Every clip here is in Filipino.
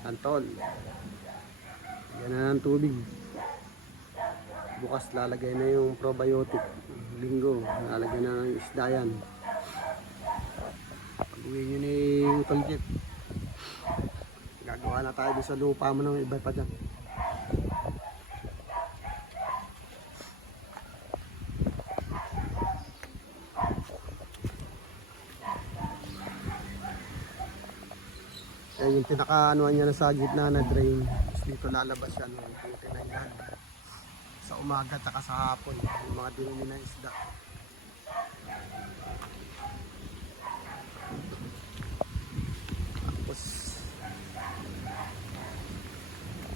Antol. Yan na ng tubig. Bukas lalagay na yung probiotic. Linggo, lalagay na ng isda yan. Pag-uwi nyo ni Utol Jeep, gagawa na tayo sa lupa mo ng iba pa dyan. Yan yung pinaka-anuan niya na sa gitna na drain. Dito lalabas yan. Tinanggal. Sa umaga at sa hapon. Yung mga dinumi na isda. Tapos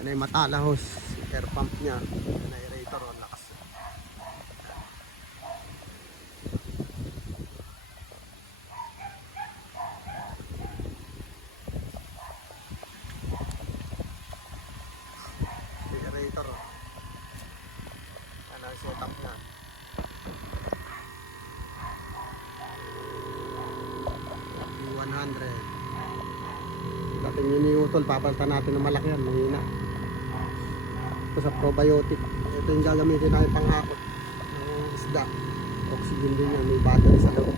ano yung matalahos. Air pump niya. Yung aerator. Lakas. Aerator. Ano ang setup niya. Dating yun yung utol, papalitan natin ng malaki yan, mahina. Ito sa probiotic, ito yung gagamitin natin panghakot ng isda. Oxygen din yan, may battery sa loob.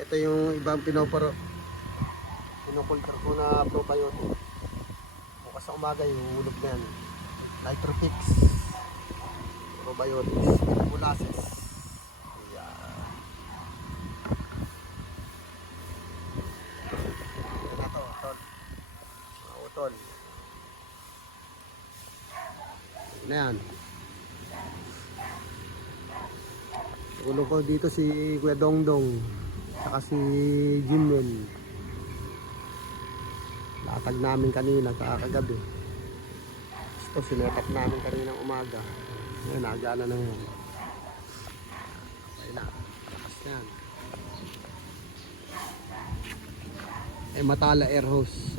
Ito yung ibang pinupulter ko na probiotic. Bukas sa umaga yung hulog na yan. Nitropix probiotics, molasses. Utol. Na yan. Ulo ko dito si Kuya Dongdong saka si Jinwen. Latag namin kanina kakagabi. Ito sinetak namin kaninang umaga. Ngayon nagana na yan. Okay na. Lakas na yan. Matala air hose.